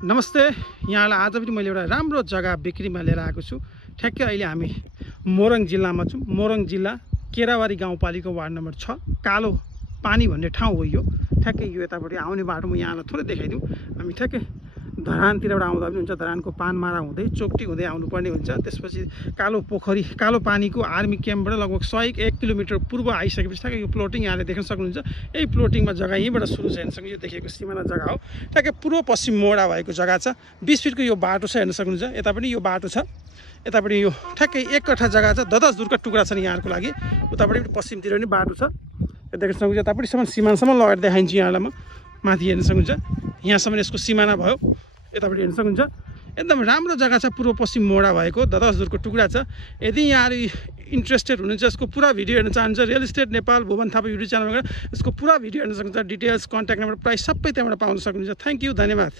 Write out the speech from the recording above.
नमस्ते, यहाँलाई आज पनि मैले एउटा राम्रो जग्गा बिक्रीमा लिएर आएको छु। ठ्याक्कै अहिले हामी मोरङ जिल्लामा छौँ। मोरङ जिल्ला केराबारी गाउँपालिका वार्ड नम्बर 6 कालो पानी भन्ने ठाउँ हो यो। ठ्याक्कै यो यतापट्टि आउने बाटो म यहाँलाई थोरै देखाइदिउँ। हामी ठ्याक्कै धरानतिरबाट आउँदा पनि हुन्छ, धरानको पानमारा हुँदै चोकटी हुँदै आउनुपर्ने हुन्छ। त्यसपछि कालो पोखरी कालो पानीको आर्मी क्याम्पबाट लगभग 101 किलोमिटर पूर्व आइसकेपछि ठ्याक्कै यो प्लोटिङ यहाँले देख्न सक्नुहुन्छ। यही प्लोटिङमा जग्गा यहीँबाट सुरु छ, हेर्न सक्नुहुन्छ। यो देखेको सिमाना जग्गा हो, ठ्याक्कै पूर्व पश्चिम मोडा भएको जग्गा छ। 20 फिटको यो बाटो छ, हेर्न सक्नुहुन्छ। यता पनि यो बाटो छ, यतापट्टि यो ठ्याक्कै 1 कट्ठा जग्गा छ। 10 दूरका टुक्रा छन् यहाँहरूको लागि। उतापट्टि पश्चिमतिर पनि बाटो छ, देख्न सक्नुहुन्छ। यतापट्टिसम्म सिमानासम्म लगेर देखाइन्छु यहाँलाई म। माथि हेर्न सक्नुहुन्छ, यहाँसम्म यसको सिमाना भयो। यतापट्टि हेर्न सक्नुहुन्छ, एकदम राम्रो जग्गा छ। पूर्व पश्चिम मोडा भएको 10 दूरको टुक्रा छ। यदि यहाँहरू इन्ट्रेस्टेड हुनुहुन्छ, यसको पुरा भिडियो हेर्न चाहनुहुन्छ, real estate Nepal Bhuwan Thapa YouTube च्यानलमा गएर यसको पुरा भिडियो हेर्न सक्नुहुन्छ। डिटेल्स, कन्ट्याक्ट नम्बर, प्राइस सबै त्यहाँबाट पाउन सक्नुहुन्छ। थ्याङ्क यू, धन्यवाद।